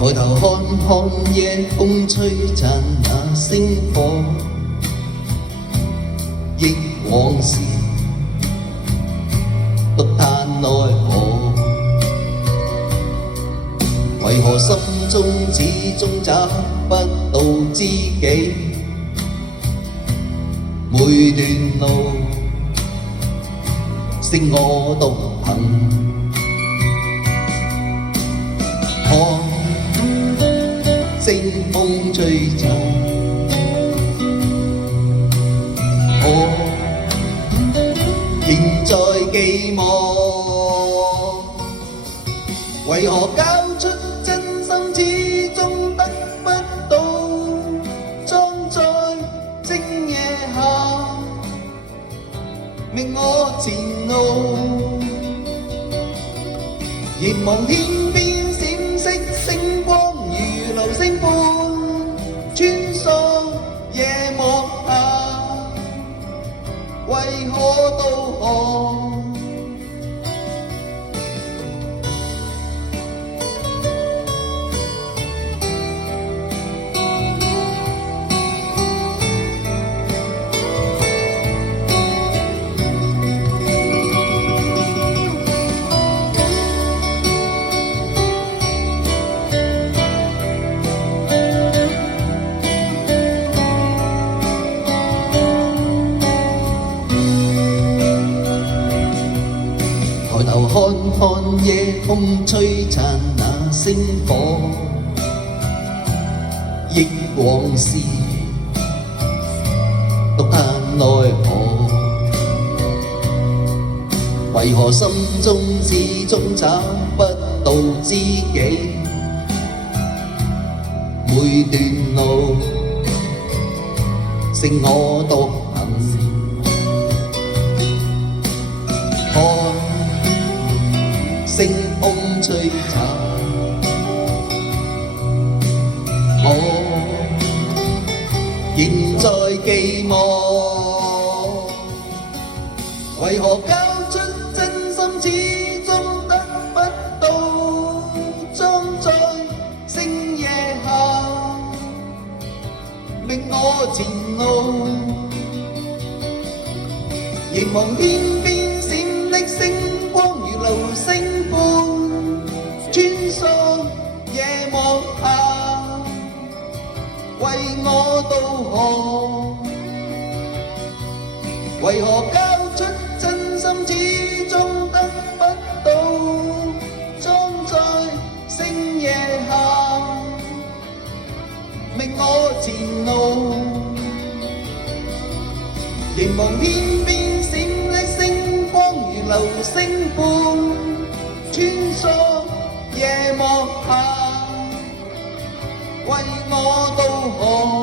抬頭看看夜風吹散那星火，憶往事，獨嘆奈何。為何心中始終找不到知己？每段路，剩我獨行。看清風吹走，我仍在寄望。為何交出真心始終得不到？裝在星夜下，命我前路。凝望天邊閃爍星光，如流星般穿梭夜幕下，為何導航？抬頭看看夜風吹散那星火，憶往事，獨嘆奈何。為何心中始終找不到知己？每段路，剩我獨行。清風吹走，我仍在寄望。為何交出真心始終得不到？裝在星夜下，令我前路。凝望天邊閃爍星光，如流星般穿梭夜幕下，為我導航。為何交出真心始終得不到？裝在星夜下，命我前路。凝望天邊閃爍星光，如流星般穿梭夜幕下，為我導航。